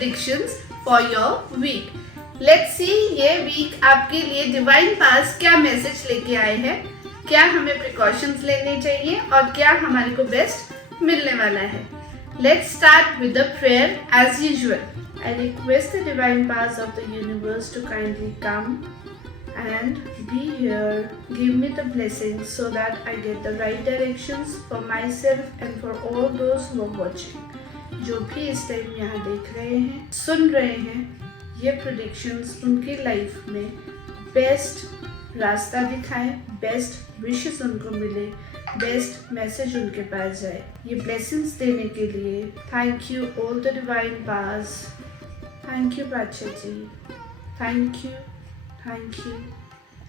predictions for your week. Let's see ये week आपके लिए डिवाइन पास क्या मैसेज लेके आए हैं, क्या हमें प्रिकॉशंस लेने चाहिए और क्या हमारे को बेस्ट मिलने वाला है. Let's start with the prayer as usual. I request the divine powers of the universe to kindly come and be here. Give me the blessings so that I get the right directions for myself and for all those who are watching. जो भी इस time यहाँ देख रहे हैं, सुन रहे हैं, ये प्रेडिक्शंस उनकी लाइफ में बेस्ट रास्ता दिखाए, बेस्ट विशेस उनको मिले, बेस्ट मैसेज उनके पास जाए. ये ब्लेसिंग्स देने के लिए thank you all the divine powers. Thank you Badshah ji, thank you, thank you,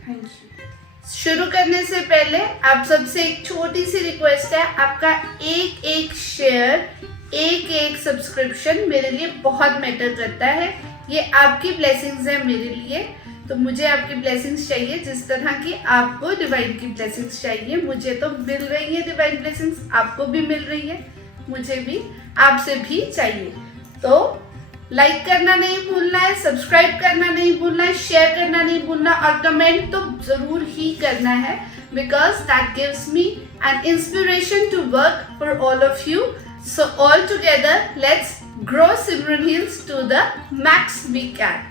thank you. शुरू करने से पहले आप सबसे एक छोटी सी रिक्वेस्ट है, आपका एक शेयर, एक सब्सक्रिप्शन मेरे लिए बहुत मैटर करता है. ये आपकी ब्लेसिंग्स है मेरे लिए, तो मुझे आपकी ब्लेसिंग्स चाहिए जिस तरह की आपको डिवाइन की ब्लेसिंग्स चाहिए. मुझे तो मिल रही है डिवाइन ब्लेसिंग्स, आपको भी मिल रही है, मुझे भी आपसे भी चाहिए. तो लाइक करना नहीं भूलना है, सब्सक्राइब करना नहीं भूलना है, शेयर करना नहीं भूलना और कमेंट तो जरूर ही करना है, because that gives me an inspiration to work for all of you. So all together let's grow Simran hills to the max we can.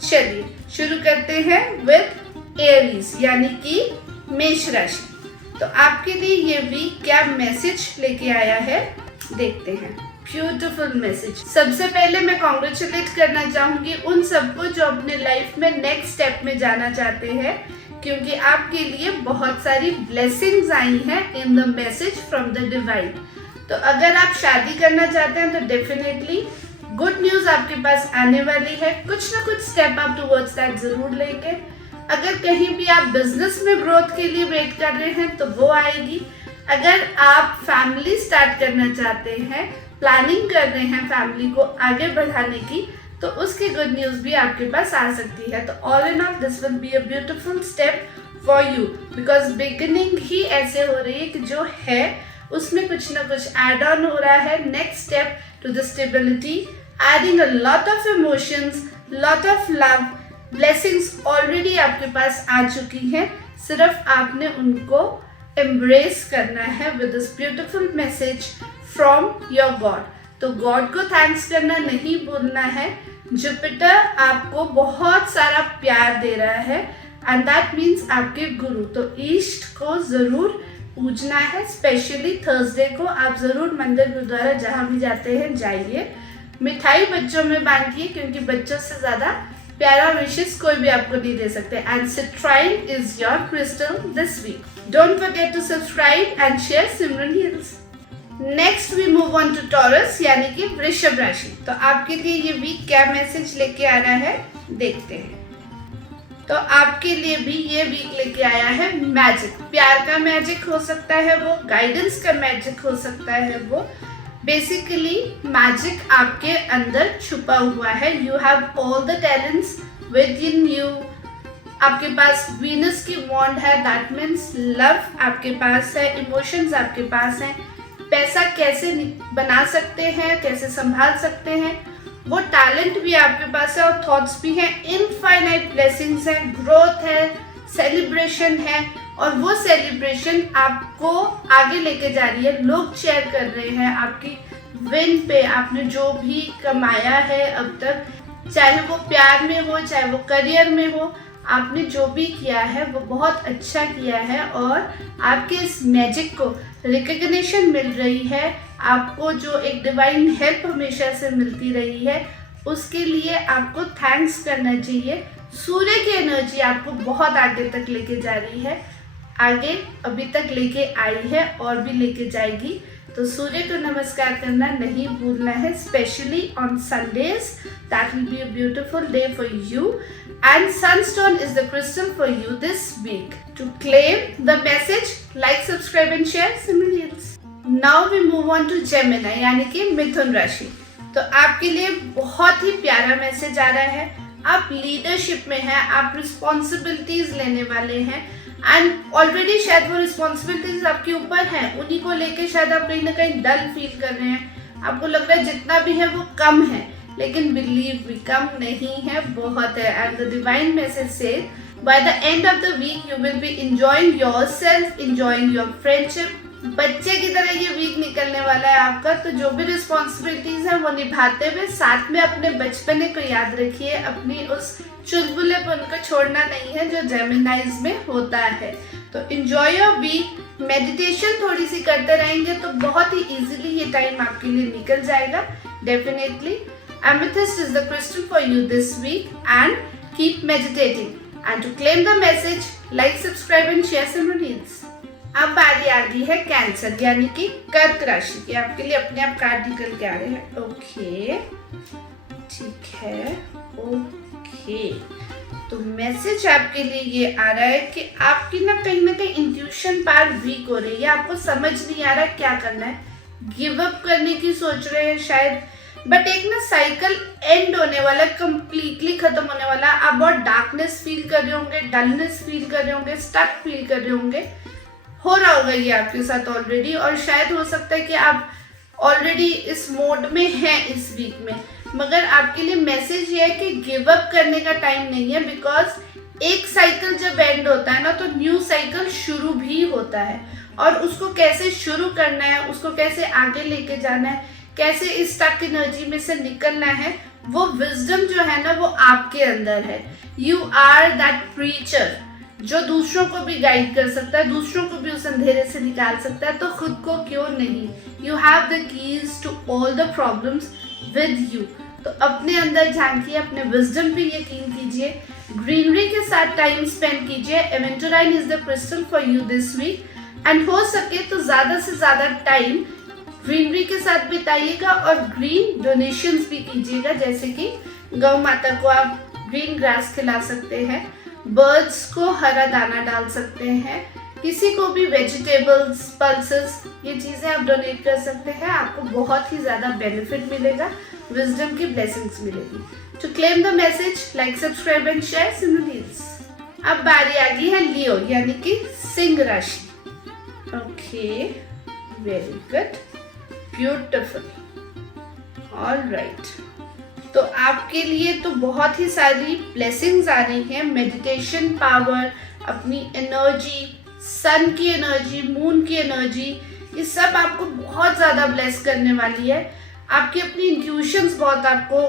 चलिए शुरू करते हैं विद एरीज यानी कि मेष राशि. तो आपके लिए ये वीक क्या मैसेज लेके आया है देखते हैं. Beautiful message. सबसे पहले मैं कॉन्ग्रेचुलेट करना चाहूंगी उन सबको जो अपने लाइफ में नेक्स्ट स्टेप में जाना चाहते हैं, क्योंकि आपके लिए बहुत सारी ब्लेसिंग्स आई हैं in the message from the divine. तो अगर आप शादी करना चाहते हैं तो डेफिनेटली गुड न्यूज आपके पास आने वाली है. कुछ ना कुछ स्टेप आप टुवर्ड्स दैट जरूर लेंगे. अगर कहीं भी आप बिजनेस में ग्रोथ के लिए वेट कर रहे हैं तो वो आएगी. अगर आप फैमिली स्टार्ट करना चाहते हैं, प्लानिंग कर रहे हैं फैमिली को आगे बढ़ाने की, तो उसकी गुड न्यूज भी आपके पास आ सकती है. तो all in all this will be a beautiful step for you, because beginning ही ऐसे हो रही है कि जो है उसमें कुछ ना कुछ एड ऑन हो रहा है. Next step to the stability, adding a lot of emotions, lot of love, blessings already आपके पास आ चुकी हैं. सिर्फ आपने उनको एम्ब्रेस करना है with this beautiful message from your God. तो गॉड को थैंक्स करना नहीं भूलना है. जुपिटर आपको बहुत सारा प्यार दे रहा है एंड दैट मीन्स आपके गुरु. तो ईस्ट को जरूर पूजना है, स्पेशली थर्सडे को आप जरूर मंदिर गुरुद्वारा जहाँ भी जाते हैं जाइए. मिठाई बच्चों में बांटिए, क्योंकि बच्चों से ज्यादा प्यारा विशेस कोई भी आपको नहीं दे सकते. And citrine is your crystal this week. Don't forget to subscribe and share Simran hills. Next we move on to Taurus यानी कि वृषभ राशि. तो आपके लिए ये वीक क्या मैसेज लेके आ रहा है देखते हैं. तो आपके लिए भी ये वीक लेके आया है मैजिक. प्यार का मैजिक हो सकता है वो, गाइडेंस का मैजिक हो सकता है वो. बेसिकली मैजिक आपके अंदर छुपा हुआ है. You have all the talents with in you. आपके पास वीनस की वॉन्ड है, दैट मीन्स लव आपके पास है, इमोशंस आपके पास हैं. पैसा कैसे बना सकते हैं, कैसे संभाल सकते हैं, वो टैलेंट भी आपके पास है और थॉट्स भी हैं. इनफाइनाइट ब्लेसिंग्स है, ग्रोथ है, सेलिब्रेशन है और वो सेलिब्रेशन आपको आगे लेके जा रही है. लोग चेयर कर रहे हैं आपकी विन पे. आपने जो भी कमाया है अब तक, चाहे वो प्यार में हो, चाहे वो करियर में हो, आपने जो भी किया है वो बहुत अच्छा किया है और आपके इस मैजिक को रिकग्निशन मिल रही है. आपको जो एक डिवाइन हेल्प हमेशा से मिलती रही है उसके लिए आपको थैंक्स करना चाहिए. सूर्य की एनर्जी आपको बहुत आगे तक लेके जा रही है, आगे अभी तक लेके आई है और भी लेके जाएगी. तो सूर्य को नमस्कार करना नहीं भूलना है, specially on Sundays. That will be a beautiful day for you and sunstone is the crystal for you this week. To claim the message, like, subscribe and share Simran heals. Now we move on to Gemini यानी कि मिथुन राशि. तो आपके लिए बहुत ही प्यारा message आ रहा है. आप लीडरशिप में हैं, आप रिस्पॉन्सिबिलिटीज लेने वाले हैं एंड ऑलरेडी शायद वो रिस्पॉन्सिबिलिटीज आपके ऊपर हैं, उन्हीं को लेके शायद आप कहीं ना कहीं डल फील कर रहे हैं. आपको लग रहा है जितना भी है वो कम है, लेकिन बिलीव मी कम नहीं है, बहुत है। एंड द डिवाइन मैसेज से by the end of the week you will be enjoying yourself, enjoying your friendship। बच्चे की तरह ये वीक निकलने वाला है आपका, तो जो भी रिस्पॉन्सिबिलिटीज है वो निभाते हुए साथ में अपने बचपने को याद रखिए, अपनी उस चुलबुलेपन को छोड़ना नहीं है जो जेमिनाइज में होता है। तो एंजॉय योर वीक, मेडिटेशन थोड़ी सी करते रहेंगे तो बहुत ही इजीली ये टाइम आपके लिए निकल जाएगा definitely. Amethyst is the crystal for you this week and keep meditating। And to claim the message, like, subscribe and share some reels। अब बारी आ गई है कैंसर यानी कि कर्क राशि की। आपके लिए अपने आप कार्ड निकल के आ रहे हैं। ओके, ठीक है, ओके। तो मैसेज आपके लिए ये आ रहा है कि आपकी ना कहीं इंट्यूशन पावर वीक हो रही है, आपको समझ नहीं आ रहा क्या करना है, गिव अप करने की सोच रहे हैं शायद, बट एक ना साइकिल एंड होने वाला, कंप्लीटली खत्म होने वाला। आप बहुत डार्कनेस फील कर रहे होंगे, डलनेस फील कर रहे होंगे, स्टक फील कर रहे होंगे, हो रहा होगा ये आपके साथ ऑलरेडी। और शायद हो सकता है कि आप ऑलरेडी इस मोड में हैं इस वीक में, मगर आपके लिए मैसेज ये है कि गिव अप करने का टाइम नहीं है। बिकॉज एक साइकिल जब एंड होता है ना तो न्यू साइकिल शुरू भी होता है, और उसको कैसे शुरू करना है, उसको कैसे आगे लेके जाना है, कैसे इस स्टक एनर्जी में से निकलना है, वो विजडम जो है ना वो आपके अंदर है। यू आर दैट प्रीचर जो दूसरों को भी गाइड कर सकता है, दूसरों को भी उस अंधेरे से निकाल सकता है, तो खुद को क्यों नहीं। You have the keys to all the problems with you. तो अपने अंदर झांकिए, अपने विजडम पे यकीन कीजिए, ग्रीनरी के साथ टाइम स्पेंड कीजिए। Aventurine is the crystal for you this week, and हो सके तो ज्यादा से ज्यादा टाइम ग्रीनरी के साथ बिताइएगा और ग्रीन डोनेशंस भी कीजिएगा, जैसे कि गौ माता को आप ग्रीन ग्रास खिला सकते हैं, बर्ड्स को हरा दाना डाल सकते हैं, किसी को भी वेजिटेबल्स, पल्सेस, ये चीजें आप डोनेट कर सकते हैं। आपको बहुत ही ज्यादा बेनिफिट मिलेगा, विजडम की ब्लेसिंग्स मिलेगी। To claim the message, like, subscribe and share some reels. अब बारी आ गई है लियो यानी कि सिंह राशि। Okay, very good, beautiful, alright. तो आपके लिए तो बहुत ही सारी ब्लेसिंग्स आ रही हैं। मेडिटेशन पावर, अपनी एनर्जी, सन की एनर्जी, मून की एनर्जी, ये सब आपको बहुत ज़्यादा ब्लेस करने वाली है। आपकी अपनी इंट्यूशंस बहुत आपको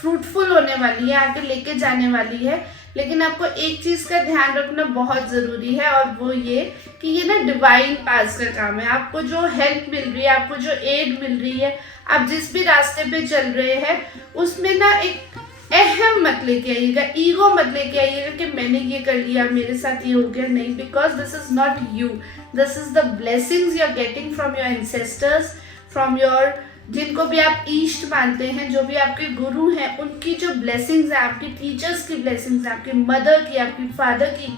फ्रूटफुल होने वाली है, आगे लेके जाने वाली है। लेकिन आपको एक चीज़ का ध्यान रखना बहुत ज़रूरी है, और वो ये कि ये ना डिवाइन पास का काम है। आपको जो हेल्प मिल रही है, आपको जो एड मिल रही है, आप जिस भी रास्ते पे चल रहे हैं उसमें ना एक अहम मत लेके आइएगा, ईगो मत लेके आइएगा कि मैंने ये कर लिया, मेरे साथ ये हो गया। नहीं, because this is not you, this is the blessings you are getting from your ancestors, from your, जिनको भी आप ईष्ट मानते हैं, जो भी आपके गुरु हैं, उनकी जो ब्लेसिंग्स है, आपकी टीचर्स की ब्लेसिंग्स है, आपकी मदर की, आपकी फादर की,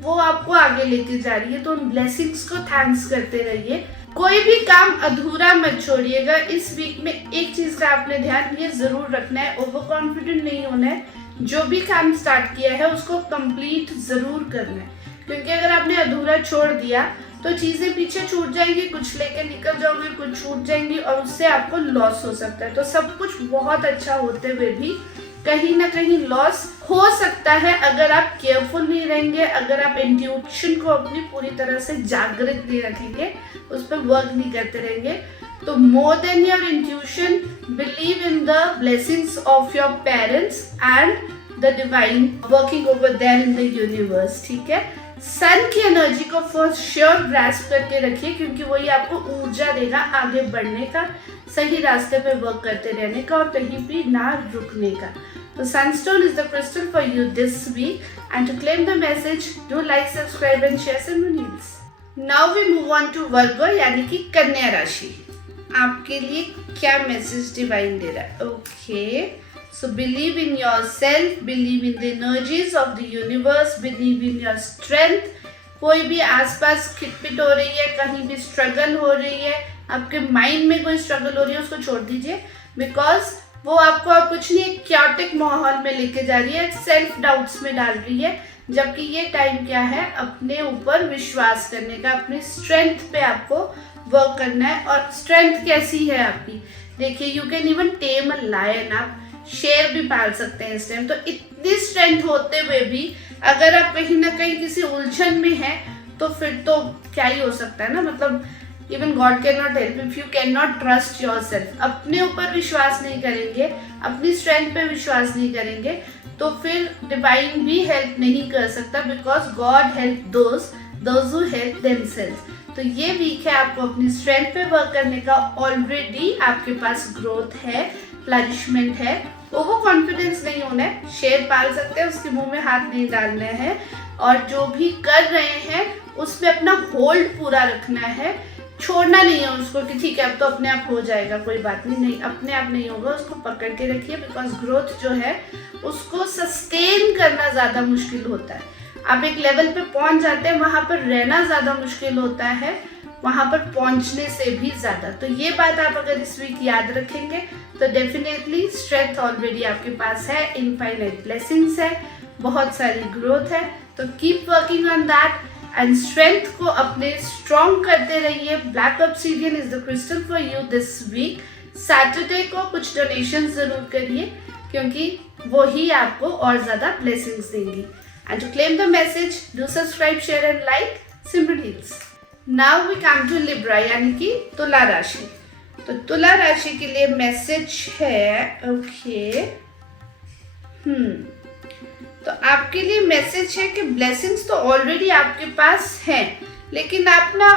वो आपको आगे लेके जा रही है। तो उन ब्लेसिंग्स को थैंक्स करते रहिए। कोई भी काम अधूरा मत छोड़िएगा। इस वीक में एक चीज का आपने ध्यान ये जरूर रखना है, ओवर कॉन्फिडेंट नहीं होना है। जो भी काम स्टार्ट किया है उसको कंप्लीट जरूर करना है, क्योंकि अगर आपने अधूरा छोड़ दिया तो चीजें पीछे छूट जाएंगी, कुछ लेके निकल जाओगे, कुछ छूट जाएंगी और उससे आपको लॉस हो सकता है। तो सब कुछ बहुत अच्छा होते हुए भी कहीं ना कहीं लॉस हो सकता है अगर आप केयरफुल नहीं रहेंगे, अगर आप इंट्यूशन को अपनी पूरी तरह से जागृत नहीं रखेंगे, उस पर वर्क नहीं करते रहेंगे। तो more than your intuition, believe in the blessings of your parents and the divine working over there in the universe. ठीक है, सन की एनर्जी को फॉर श्योर ग्रास्प करके रखिए, क्योंकि वही आपको ऊर्जा देगा आगे बढ़ने का, सही रास्ते पे वर्क करते रहने का और कहीं भी ना रुकने का। तो sunstone is the crystal for you this week, and to claim the message do like, subscribe and share some reels. Now we move on to Virgo यानी कि कन्या राशि। आपके लिए क्या मैसेज डिवाइन दे रहा है? Okay, so believe in yourself, believe in the energies of the universe, believe in your strength। कोई भी आसपास खिटपिट हो रही है, कहीं भी स्ट्रगल हो रही है, आपके माइंड में कोई स्ट्रगल हो रही है, उसको छोड़ दीजिए, बिकॉज वो आपको अब कुछ नहीं एक क्योटिक माहौल में लेके जा रही है, सेल्फ डाउट्स में डाल रही है। जबकि ये टाइम क्या है, अपने ऊपर विश्वास करने का, अपनी स्ट्रेंथ पे आपको वर्क करना है। और स्ट्रेंथ कैसी है आपकी? देखिए, you can even tame a lion. आप शेर भी पाल सकते हैं इस टाइम। तो इतनी स्ट्रेंथ होते हुए भी अगर आप कहीं ना कहीं किसी उलझन में हैं तो फिर तो क्या ही हो सकता है ना, मतलब even God can not help if you can not trust your self. अपने ऊपर विश्वास नहीं करेंगे, अपनी स्ट्रेंथ पे विश्वास नहीं करेंगे तो फिर डिवाइन भी हेल्प नहीं कर सकता, because God help those who help themselves. तो ये वीक है, आपको अपनी स्ट्रेंथ पे वर्क करने का। ऑलरेडी आपके पास ग्रोथ है, फ्लरिशमेंट है। ओवर कॉन्फिडेंस नहीं होना है, शेर पाल सकते हैं, उसके मुंह में हाथ नहीं डालना है, और जो भी कर रहे हैं उसमें अपना होल्ड पूरा रखना है, छोड़ना नहीं है उसको कि ठीक है अब तो अपने आप हो जाएगा, कोई बात नहीं, अपने आप नहीं होगा, उसको पकड़ के रखिए। बिकॉज ग्रोथ जो है उसको सस्टेन करना ज़्यादा मुश्किल होता है। आप एक लेवल पे पहुंच जाते हैं, वहाँ पर रहना ज़्यादा मुश्किल होता है, वहाँ पर पहुंचने से भी ज़्यादा। तो ये बात आप अगर इस वीक याद रखेंगे तो डेफिनेटली स्ट्रेंथ ऑलरेडी आपके पास है, इनफाइनाइट ब्लेसिंग्स है, बहुत सारी ग्रोथ है। तो keep working on that and strength को अपने स्ट्रॉन्ग करते रहिए। Black obsidian is the crystal for you this week. Saturday को कुछ डोनेशन जरूर करिए क्योंकि वो ही आपको और ज़्यादा ब्लेसिंग्स देंगी। And to claim the message do subscribe, share and like Simran heals. Now we come to Libra यानी कि तुला राशि। तो तुला राशि के लिए मैसेज है तो आपके लिए मैसेज है कि ब्लेसिंग्स तो ऑलरेडी आपके पास हैं, लेकिन आप ना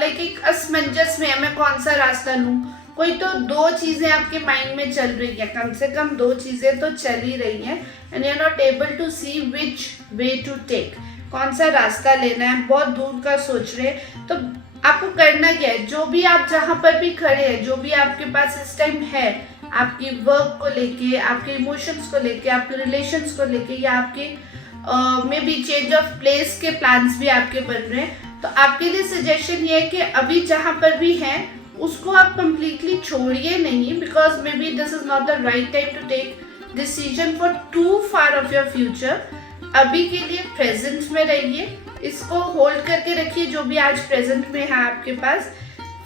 लाइक एक असमंजस में है, मैं कौन सा रास्ता लूँ। कोई तो दो चीज़ें आपके माइंड में चल रही है, कम से कम दो चीज़ें तो चल ही रही हैं, and you are not able to see which way to take, कौन सा रास्ता लेना है, बहुत दूर का सोच रहे हैं। तो आपको करना क्या है, जो भी आप जहाँ पर भी खड़े हैं, जो भी आपके पास इस टाइम है, आपकी वर्क को लेके, आपके इमोशंस को लेके, आपके रिलेशंस को लेके, या आपके may be change of place के प्लान्स भी आपके बन रहे हैं, तो आपके लिए सजेशन ये है कि अभी जहाँ पर भी हैं उसको आप कंप्लीटली छोड़िए नहीं, because maybe this is not the right time to take decision for too far off your future. अभी के लिए प्रेजेंट में रहिए, इसको होल्ड करके रखिए जो भी आज प्रेजेंट में है आपके पास।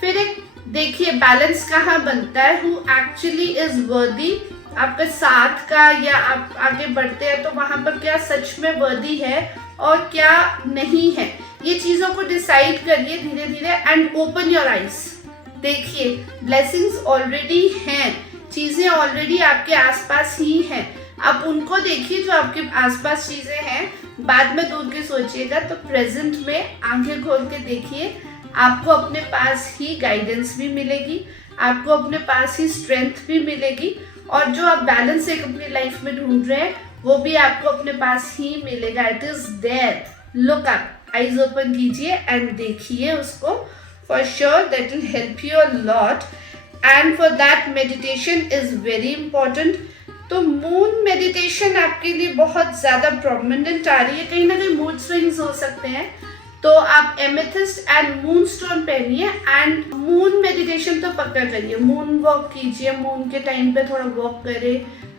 फिर एक देखिए बैलेंस कहाँ बनता है, हु एक्चुअली इज वर्दी आपके साथ का, या आप आगे बढ़ते हैं तो वहाँ पर क्या सच में वर्दी है और क्या नहीं है, ये चीज़ों को डिसाइड करिए धीरे धीरे एंड ओपन योर आइज। देखिए ब्लेसिंग्स ऑलरेडी हैं, चीज़ें ऑलरेडी आपके आसपास ही हैं, आप उनको देखिए जो आपके आसपास चीज़ें हैं, बाद में दूर के सोचिएगा। तो प्रेजेंट में आंखें खोल के देखिए, आपको अपने पास ही गाइडेंस भी मिलेगी, आपको अपने पास ही स्ट्रेंथ भी मिलेगी, और जो आप बैलेंस एक अपनी लाइफ में ढूंढ रहे हैं वो भी आपको अपने पास ही मिलेगा। It is there, look up, eyes open कीजिए एंड देखिए उसको। For sure that will help you a lot, and for that meditation is very important. तो मून मेडिटेशन आपके लिए बहुत ज़्यादा प्रोमिनेंट आ रही है, कहीं ना कहीं मूड स्विंग्स हो सकते हैं, तो आप एमेथिस्ट एंड मून स्टोन पहनिए एंड मून मेडिटेशन तो पक्का करिए। मून वॉक कीजिए, मून के टाइम पे थोड़ा वॉक करें,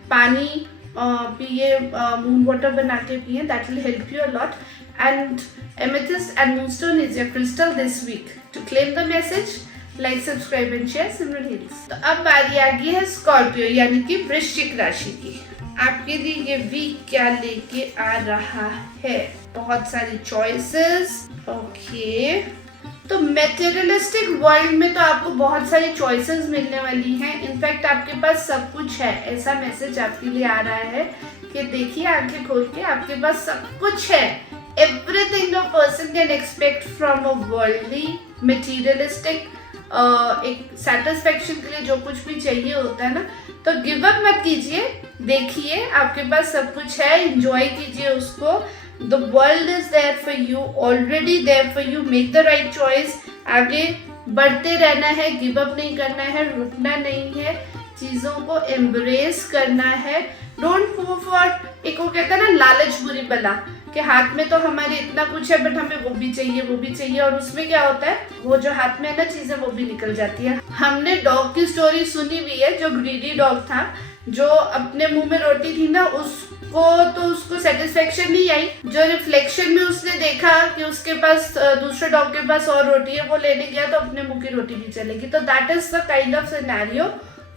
पानी पिए, मून वाटर बना के पिए, that will help you a lot. And amethyst and moonstone is your crystal this week. To claim the message like, subscribe and share Simran heals. तो अब बारी आ गई है स्कॉर्पियो यानी कि वृश्चिक राशि की। आपके लिए ये वीक क्या लेके आ रहा है, बहुत सारी चॉइसेस। ओके, तो मेटेरियलिस्टिक वर्ल्ड में तो आपको बहुत सारी चॉइसेस मिलने वाली हैं, इनफैक्ट आपके पास सब कुछ है, ऐसा मैसेज आपके लिए आ रहा है कि देखिए आंखें खोल के, आपके पास सब कुछ है। Everything a person can expect from a worldly materialistic, एक सेटिस्फेक्शन के लिए जो कुछ भी चाहिए होता है ना, तो गिव अप मत कीजिए, देखिए आपके पास सब कुछ है, एंजॉय कीजिए उसको। The world is there for you, already there for you, make the right choice. आगे बढ़ते रहना है, गिव अप नहीं करना है, रुकना नहीं है, चीज़ों को एम्ब्रेस करना है। डोंट गो फॉर, एक वो कहता है ना लालच बुरी बला, कि हाथ में तो हमारे इतना कुछ है बट हमें वो भी चाहिए, वो भी चाहिए, और उसमें क्या होता है, वो जो हाथ में है ना चीजें वो भी निकल जाती है। हमने डॉग की स्टोरी सुनी हुई है, जो ग्रीडी डॉग था, जो अपने मुंह में रोटी थी ना, उसको सेटिस्फेक्शन नहीं आई, जो रिफ्लेक्शन में उसने देखा कि उसके पास दूसरे डॉग के पास और रोटी है, वो लेने गया तो अपने मुंह की रोटी भी चलेगी। तो that is the kind of scenario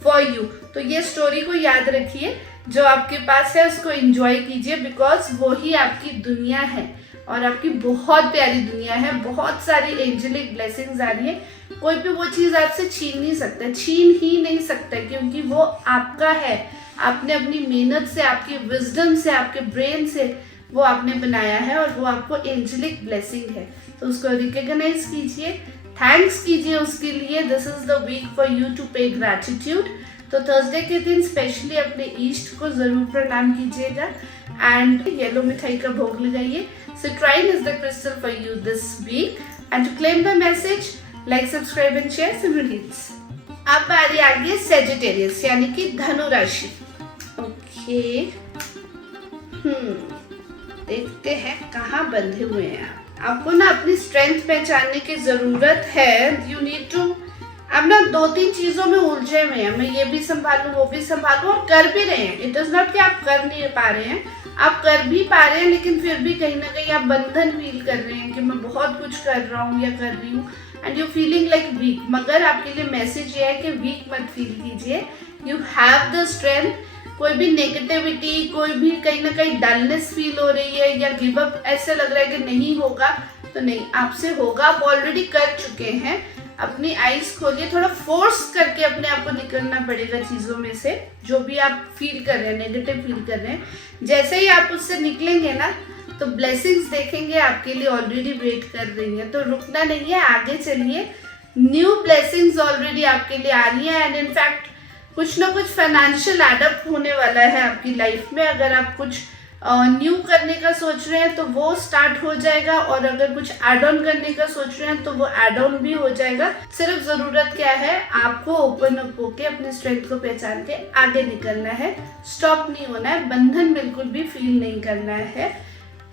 for you. तो ये स्टोरी को याद रखिए, जो आपके पास है उसको एंजॉय कीजिए, बिकॉज वो ही आपकी दुनिया है और आपकी बहुत प्यारी दुनिया है। बहुत सारी एंजेलिक ब्लेसिंग्स आ रही है, कोई भी वो चीज़ आपसे छीन नहीं सकता, छीन ही नहीं सकता, क्योंकि वो आपका है। आपने अपनी मेहनत से, आपकी विजडम से, आपके ब्रेन से वो आपने बनाया है और वो आपको एंजेलिक ब्लेसिंग है। तो उसको रिकॉग्नाइज कीजिए, थैंक्स कीजिए उसके लिए। This is the week for you to pay gratitude. तो थर्सडे के दिन स्पेशली अपने ईस्ट को जरूर प्रणाम कीजिएगा एंड येलो मिठाई का भोग लगाइए। Citrine is the crystal for you this week. And to claim the message, like, subscribe and share Simran Hits. अब बारी आ गई सेजिटेरियस यानी कि धनु राशि। ओके, देखते हैं कहाँ बंधे हुए हैं आप। आपको ना अपनी स्ट्रेंथ पहचानने की जरूरत है। यू नीड टू, अब ना 2-3 चीजों में उलझे हुए हैं, मैं ये भी संभालूं वो भी संभालूं, और कर भी रहे हैं। इट इज नॉट कि आप कर नहीं पा रहे हैं, आप कर भी पा रहे हैं, लेकिन फिर भी कहीं ना कहीं आप बंधन फील कर रहे हैं कि मैं बहुत कुछ कर रहा हूँ या कर रही हूँ, and you feeling like weak. मगर आपके लिए मैसेज ये है कि वीक मत फील कीजिए, यू हैव द स्ट्रेंथ। कोई भी नेगेटिविटी, कोई भी कहीं ना कहीं डलनेस फील हो रही है या गिव अप ऐसे लग रहा है कि नहीं होगा, तो नहीं, आपसे होगा। आप ऑलरेडी कर चुके हैं। अपनी आईज खोलिए, थोड़ा फोर्स करके अपने आप को निकलना पड़ेगा चीज़ों में से, जो भी आप फील कर रहे हैं, नेगेटिव फील कर रहे हैं। जैसे ही आप उससे निकलेंगे ना, तो ब्लेसिंग्स देखेंगे आपके लिए ऑलरेडी वेट कर रही है। तो रुकना नहीं है, आगे चलिए। न्यू ब्लेसिंग्स ऑलरेडी आपके लिए आ रही है एंड इनफैक्ट कुछ ना कुछ फाइनेंशियल एडअप होने वाला है आपकी लाइफ में। अगर आप कुछ न्यू करने का सोच रहे हैं तो वो स्टार्ट हो जाएगा, और अगर कुछ एड ऑन करने का सोच रहे हैं तो वो एड ऑन भी हो जाएगा। सिर्फ जरूरत क्या है, आपको ओपन अप होके अपने स्ट्रेंथ को पहचान के आगे निकलना है, स्टॉप नहीं होना है, बंधन बिल्कुल भी फील नहीं करना है।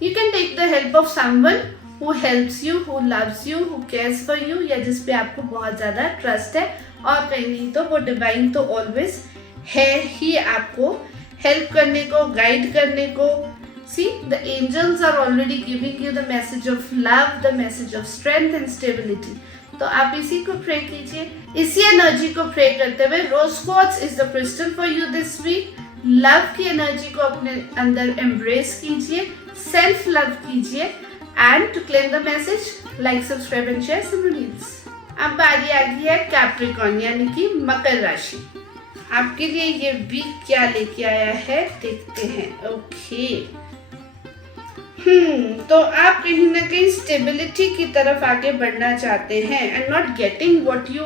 You can take the help of someone who helps you, who loves you, who cares for you, या जिस पे आपको बहुत ज्यादा ट्रस्ट है, और कहीं नहीं तो वो डिवाइन तो ऑलवेज है ही आपको हेल्प करने को, गाइड करने को। See, the angels are already giving you the message of love, the message of strength and stability. तो आप इसी को प्रे कीजिए, इसी एनर्जी को प्रे करते हुए। Rose quartz is the crystal for you this week. Love की एनर्जी को अपने अंदर एम्ब्रेस कीजिए, सेल्फ लव कीजिए, and to claim the message, like, subscribe and share Simran hits. अब बारी आ गई है कैप्रिकॉर्न यानी कि मकर राशि। आपके लिए ये वीक क्या लेके आया है देखते हैं। ओके, तो आप कहीं ना कहीं स्टेबिलिटी की तरफ आगे बढ़ना चाहते हैं and not getting what you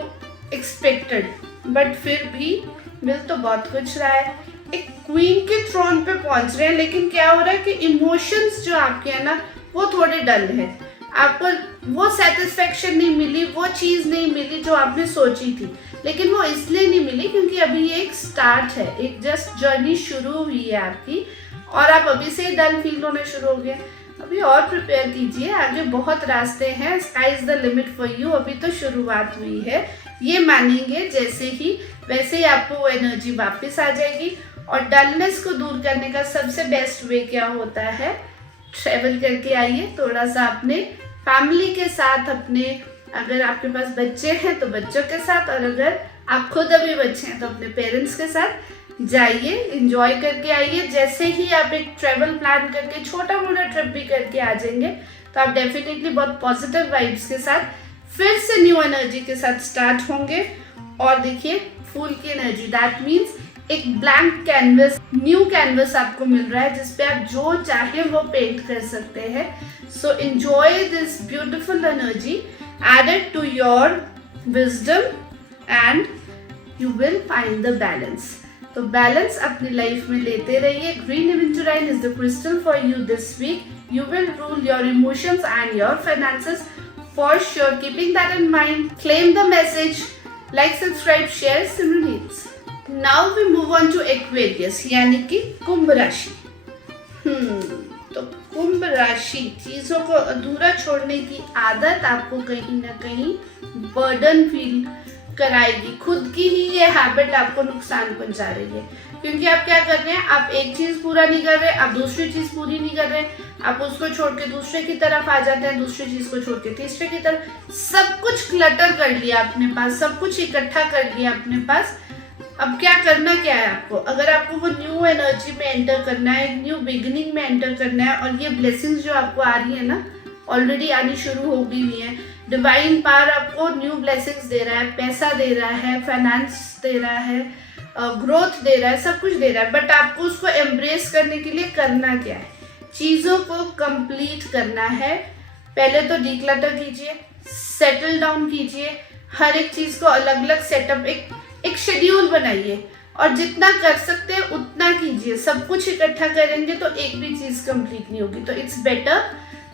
expected, but फिर भी मिल तो बहुत कुछ रहा है। एक क्वीन के थ्रोन पे पहुंच रहे हैं, लेकिन क्या हो रहा है कि इमोशंस जो आपके हैं ना, वो थोड़े डल है। आपको वो सेटिस्फेक्शन नहीं मिली, वो चीज़ नहीं मिली जो आपने सोची थी। लेकिन वो इसलिए नहीं मिली क्योंकि अभी ये एक स्टार्ट है, एक जस्ट जर्नी शुरू हुई है आपकी, और आप अभी से ही डल फील होने शुरू हो गए। अभी और प्रिपेयर कीजिए, आगे बहुत रास्ते हैं, sky is the limit for you. अभी तो शुरुआत हुई है, ये मानेंगे जैसे ही, वैसे ही आपको वो एनर्जी वापस आ जाएगी। और डलनेस को दूर करने का सबसे बेस्ट वे क्या होता है, ट्रेवल करके आइए थोड़ा सा अपने फैमिली के साथ, अपने, अगर आपके पास बच्चे हैं तो बच्चों के साथ, और अगर आप खुद अभी बच्चे हैं तो अपने पेरेंट्स के साथ जाइए, एंजॉय करके आइए। जैसे ही आप एक ट्रेवल प्लान करके छोटा मोटा ट्रिप भी करके आ जाएंगे तो आप डेफिनेटली बहुत पॉजिटिव वाइब्स के साथ फिर से न्यू एनर्जी के साथ स्टार्ट होंगे। और देखिए, फूल की एनर्जी, दैट मीन्स एक ब्लैंक कैनवस, न्यू कैनवस आपको मिल रहा है जिसपे आप जो चाहे वो पेंट कर सकते हैं। So enjoy this beautiful energy, add it to your wisdom and you will find the balance. तो बैलेंस अपनी लाइफ में लेते रहिए। Green aventurine is the crystal for you this week. You will rule your emotions and your finances for sure. Keeping that in mind, claim the message, like, subscribe, share Simran Hits. Now we move on to Aquarius यानी कि कुंभ राशि। तो कुंभ राशि, चीजों को अधूरा छोड़ने की आदत आपको कहीं ना कहीं बर्डन फील कराएगी। खुद की ही ये हैबिट आपको नुकसान पहुंचा रही है, क्योंकि आप क्या कर रहे हैं, आप एक चीज पूरा नहीं कर रहे, आप दूसरी चीज पूरी नहीं कर रहे, आप उसको छोड़ के दूसरे की तरफ आ जाते हैं, दूसरी चीज को छोड़ के तीसरे की तरफ। सब कुछ क्लटर कर लिया अपने पास, सब कुछ इकट्ठा कर लिया अपने पास, अब क्या करना क्या है आपको, अगर आपको वो न्यू एनर्जी में एंटर करना है, न्यू बिगिनिंग में एंटर करना है, और ये ब्लेसिंग्स जो आपको आ रही है ना, ऑलरेडी आनी शुरू हो गई हुई है। डिवाइन पावर आपको न्यू ब्लेसिंग्स दे रहा है, पैसा दे रहा है, फाइनेंस दे रहा है, ग्रोथ दे रहा है, सब कुछ दे रहा है। बट आपको उसको एम्ब्रेस करने के लिए करना क्या है, चीज़ों को कंप्लीट करना है। पहले तो डिक्लटर कीजिए, सेटल डाउन कीजिए, हर एक चीज़ को अलग अलग सेटअप, एक शेड्यूल बनाइए, और जितना कर सकते हैं उतना कीजिए। सब कुछ इकट्ठा करेंगे तो एक भी चीज़ कंप्लीट नहीं होगी। तो इट्स बेटर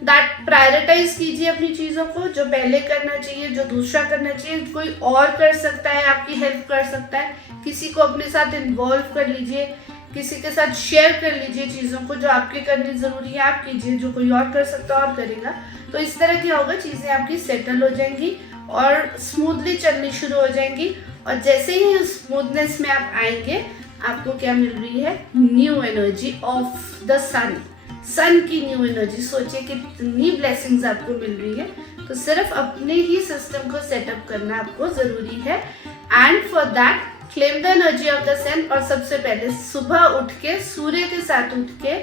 दैट प्रायोरिटाइज कीजिए अपनी चीज़ों को, जो पहले करना चाहिए, जो दूसरा करना चाहिए, कोई और कर सकता है, आपकी हेल्प कर सकता है, किसी को अपने साथ इन्वॉल्व कर लीजिए, किसी के साथ शेयर कर लीजिए चीज़ों को, जो आपके करनी ज़रूरी है आप कीजिए, जो कोई और कर सकता है और करेगा। तो इस तरह क्या होगा, चीज़ें आपकी सेटल हो जाएंगी और स्मूथली चलनी शुरू हो जाएंगी। और जैसे ही स्मूथनेस में आप आएंगे, आपको क्या मिल रही है, न्यू एनर्जी ऑफ द सन की न्यू एनर्जी। सोचिए कितनी ब्लेसिंग्स आपको मिल रही है। तो सिर्फ अपने ही सिस्टम को सेटअप करना आपको ज़रूरी है। And for that claim the energy of the sun. और सबसे पहले सुबह उठ के, सूर्य के साथ उठ के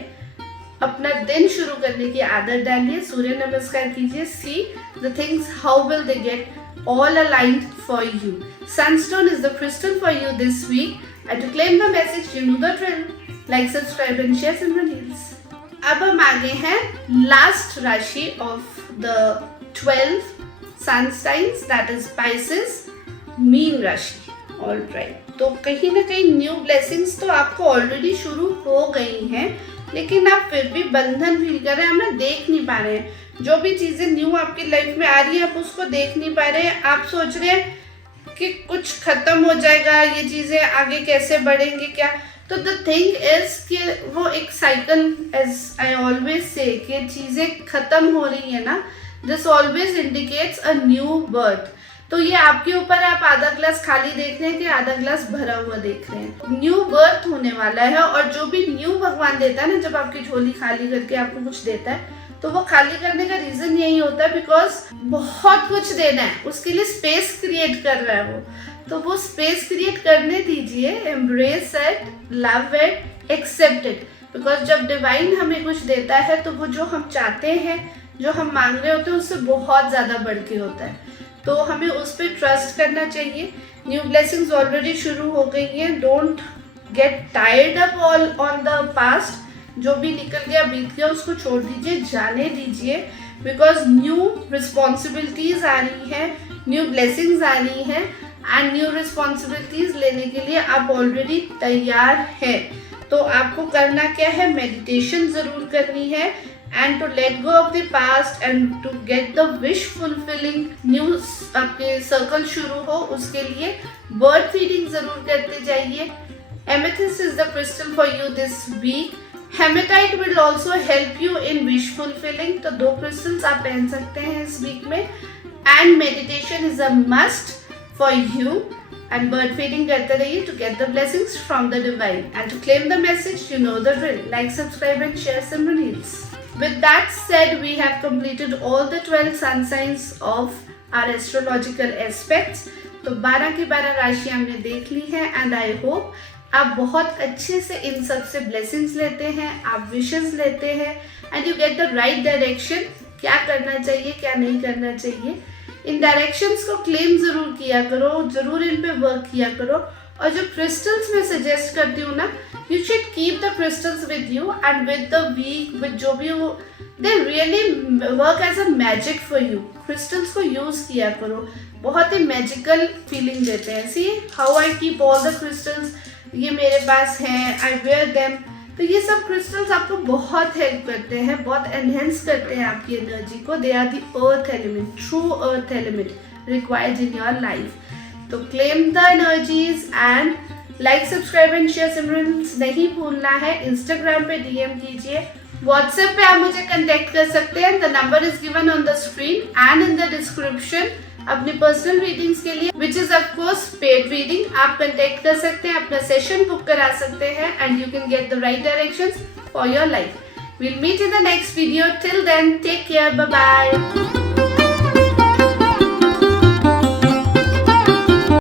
अपना दिन शुरू करने की आदत डालिए, सूर्य नमस्कार कीजिए। See the things how will they get all aligned for you. Sunstone is the crystal for you this week. And to claim the message, you know the drill. Like, subscribe and share Simran Heals. अब हम आगे हैं last राशि of the 12 sun signs, that is Pisces, mean राशि। Alright, तो कहीं ना कहीं न्यू ब्लेसिंग्स तो आपको ऑलरेडी शुरू हो गई हैं, लेकिन आप फिर भी बंधन फील कर रहे हैं, हम ना देख नहीं पा रहे हैं। जो भी चीज़ें न्यू आपकी लाइफ में आ रही है, आप उसको देख नहीं पा रहे हैं। आप सोच रहे हैं कि कुछ खत्म हो जाएगा, ये चीज़ें आगे कैसे बढ़ेंगे क्या। तो द थिंग इज कि वो एक cycle, as I always say, कि चीज़ें खत्म हो रही है ना, this always indicates a new birth. तो ये आपके ऊपर है, आप आधा ग्लास खाली देख रहे हैं कि आधा ग्लास भरा हुआ देख रहे हैं। न्यू बर्थ होने वाला है, और जो भी न्यू भगवान देता है ना, जब आपकी झोली खाली करके आपको कुछ देता है, तो वो खाली करने का रीजन यही होता है, बिकॉज बहुत कुछ देना है, उसके लिए स्पेस क्रिएट कर रहा है वो। तो वो स्पेस क्रिएट करने दीजिए, embrace it, love it, accept it. Because जब डिवाइन हमें कुछ देता है, तो वो जो हम चाहते हैं, जो हम मांग रहे होते हैं, उससे बहुत ज़्यादा बढ़ के होता है। तो हमें उस पर ट्रस्ट करना चाहिए। न्यू ब्लेसिंग्स ऑलरेडी शुरू हो गई हैं। Don't get tired up all on the past. जो भी निकल गया, बीत गया, उसको छोड़ दीजिए, जाने दीजिए। बिकॉज न्यू रिस्पॉन्सिबिलिटीज आ रही है, न्यू ब्लेसिंग्स आ रही हैं, एंड न्यू रिस्पॉन्सिबिलिटीज लेने के लिए आप ऑलरेडी तैयार हैं। तो आपको करना क्या है, मेडिटेशन ज़रूर करनी है, and to let go of the past and to get the wish fulfilling new आपके सर्कल शुरू हो, उसके लिए बर्ड फीडिंग ज़रूर करते जाइए। Amethyst is the crystal for you this week. Hematite will also help you in wish fulfilling. तो 2 crystals आप पहन सकते हैं इस वीक में। And meditation is a must for you, and bird feeding करते रहिए to get the blessings from the divine. And to claim the message, you know the drill. Like, subscribe and share Simran Heals. With that said, we have completed all the 12 sun signs of our astrological aspects. तो 12 की 12 राशि हमने देख ली है, and I hope आप बहुत अच्छे से इन सब से ब्लेसिंग्स लेते हैं, आप विशेस लेते हैं, and you get the right direction, क्या करना चाहिए, क्या नहीं करना चाहिए। इन डायरेक्शंस को क्लेम ज़रूर किया करो, ज़रूर इन पे वर्क किया करो। और जो क्रिस्टल्स मैं सजेस्ट करती हूँ ना, you should keep the crystals with you, and with the week, with जो भी हो, they really work as a magic for you. Crystals को यूज़ किया करो, बहुत ही मैजिकल फीलिंग देते हैं। See how I keep all the crystals, ये मेरे पास हैं, आई वेयर देम। तो ये सब क्रिस्टल्स आपको बहुत हेल्प करते हैं, बहुत एनहेंस करते हैं आपकी एनर्जी को। They are the earth element, true earth element required in your life. तो claim the energies and like, subscribe and share Simran नहीं भूलना है। इंस्टाग्राम पे DM कीजिए, व्हाट्सएप पे आप मुझे कांटेक्ट कर सकते हैं। The number is given on the screen and in the description. अपनी पर्सनल रीडिंग्स के लिए, which is of course paid reading, आप कांटेक्ट कर सकते हैं, अपना सेशन बुक करा सकते हैं, and you can get the right directions for your life. We'll meet in the next video. Till then, take care. Bye bye.